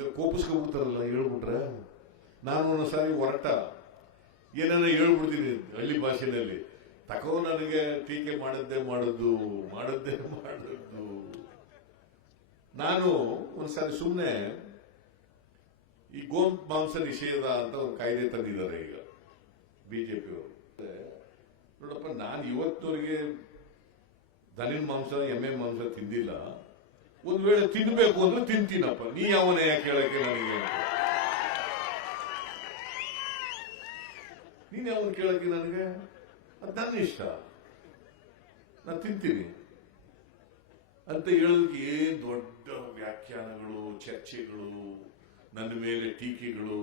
ಇಲ್ಲ ಕೋಪಿಸ್ಕೊಂಡ್ಬಿಡ್ತಾರಲ್ಲ ಹೇಳ್ಬಿಟ್ರೆ. ನಾನು ಒಂದೊಂದ್ಸಾರಿ ಹೊರಟ ಏನಾರ ಹೇಳ್ಬಿಡ್ತೀನಿ ಹಳ್ಳಿ ಭಾಷೆಯಲ್ಲಿ, ತಕೋ ನನಗೆ ಟೀಕೆ ಮಾಡದ್ದು. ನಾನು ಒಂದ್ಸಾರಿ ಸುಮ್ಮನೆ ಈ ಗೋ ಮಾಂಸ ನಿಷೇಧ ಅಂತ ಒಂದು ಕಾಯ್ದೆ ತಂದಿದ್ದಾರೆ ಈಗ ಬಿಜೆಪಿಯವರು. ನೋಡಪ್ಪ, ನಾನು ಇವತ್ತವರೆಗೆ ದನಿನ ಮಾಂಸ ಎಮ್ಮೆ ಮಾಂಸ ತಿಂದಿಲ್ಲ. ಒಂದ್ ವೇಳೆ ತಿನ್ಬೇಕು ಅಂದ್ರೆ ತಿಂತೀನಪ್ಪ, ನೀ ಯಾವನೇ ಯಾಕೆ ಹೇಳಕ್ಕೆ ನನಗೆ? ನೀನ್ ಯಾವನ್ ಕೇಳಕ್ಕೆ ನನಗೆ? ಅದು ನನ್ನ ಇಷ್ಟ, ನಾನು ತಿಂತೀನಿ ಅಂತ ಹೇಳೋದಕ್ಕೆ ಏನ್ ದೊಡ್ಡ ವ್ಯಾಖ್ಯಾನಗಳು, ಚರ್ಚೆಗಳು, ನನ್ನ ಮೇಲೆ ಟೀಕೆಗಳು,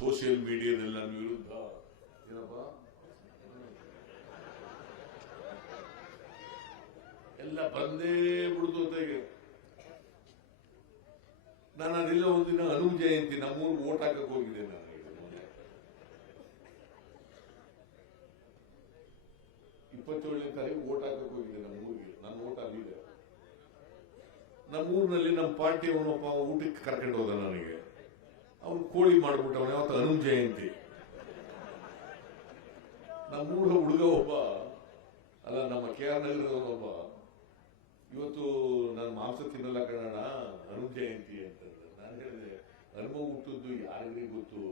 ಸೋಷಿಯಲ್ ಮೀಡಿಯಾದಲ್ಲಿ ನನ್ನ ವಿರುದ್ಧ ಏನಪ್ಪ ಎಲ್ಲ ಬಂದೇ ಬಿಡುದು ಅಂತ. ಈಗ ನಾನು ಅದೆಲ್ಲ ಒಂದಿನ ಹನುಮ ಜಯಂತಿ ನಮ್ಮೂರು ಓಟ್ ಹಾಕಕ್ಕೆ ಹೋಗಿದ್ದೆ. ನಾನು 27ನೇ ತಾರೀಕು ಓಟ್ ಹಾಕಕ್ಕೆ ಹೋಗಿದ್ದೆ ನಮ್ಮೂರಿಗೆ. ನನ್ನ ಓಟ್ ಅಲ್ಲಿದೆ. ನಮ್ಮೂರಿನಲ್ಲಿ ನಮ್ಮ ಪಾರ್ಟಿ ಅವನೊಬ್ಬ ಊಟಕ್ಕೆ ಕರ್ಕೊಂಡು ಹೋದ. ನನಗೆ ಅವನು ಕೋಳಿ ಮಾಡ್ಬಿಟ್ಟವನ. ಯಾವತ್ತು ಹನುಮ ಜಯಂತಿ. ನಮ್ಮೂರ ಹುಡುಗ ಒಬ್ಬ, ಅಲ್ಲ ನಮ್ಮ KR ನಗರದವನೊಬ್ಬ, ಇವತ್ತು ನಾನು ಮಾಂಸ ತಿನ್ನಲ್ಲ ಕಣಣ್ಣ, ಹನುಮ ಜಯಂತಿ ಅಂತಂದ್ರೆ. ನಾನು ಹೇಳಿದೆ, ಹನುಮ ಹುಟ್ಟದ್ದು ಯಾರಿಗೆ ಗೊತ್ತು,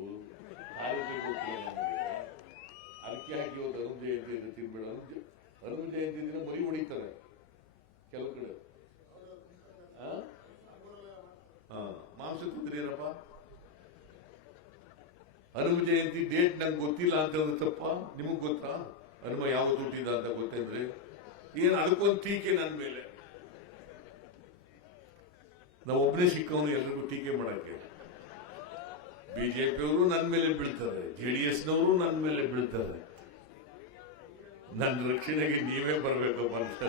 ಯಾರಿಗೆ ಗೊತ್ತಿಲ್ಲ ನಮಗೆ. ಅದಕ್ಕೆ ಹಾಕಿ ಇವತ್ತು ಹನುಮ ಜಯಂತಿ ಅಂತ ತಿನ್ಬೇಡ. ಹನುಮ ಜಯಂತಿ ದಿನ ಮರಿ ಹೊಡಿತಾರೆ ಕೆಲವು ಕಡೆ. ಮಾಂಸ ತಿಂದ್ರೇನಪ್ಪ? ಹನುಮ ಜಯಂತಿ ಡೇಟ್ ನಂಗೆ ಗೊತ್ತಿಲ್ಲ ಅಂತ ತಪ್ಪ? ನಿಮಗ್ ಗೊತ್ತಾ ಹನುಮ ಯಾವತ್ತು ಹುಟ್ಟಿದ ಅಂತ ಗೊತ್ತಂದ್ರೆ? ಏನ್ ಅದಕ್ಕೊಂದು ಟೀಕೆ ನನ್ನ ಮೇಲೆ? ನಾವು ಒಬ್ಬನೇ ಸಿಕ್ಕವನು ಎಲ್ರಿಗೂ ಟೀಕೆ ಮಾಡಕ್ಕೆ. ಬಿಜೆಪಿಯವರು ನನ್ನ ಮೇಲೆ ಬೀಳ್ತಾರೆ, JDSನವರು ನನ್ನ ಮೇಲೆ ಬೀಳ್ತಾರೆ. ನನ್ನ ರಕ್ಷಣೆಗೆ ನೀವೇ ಬರಬೇಕಪ್ಪ ಅಂತ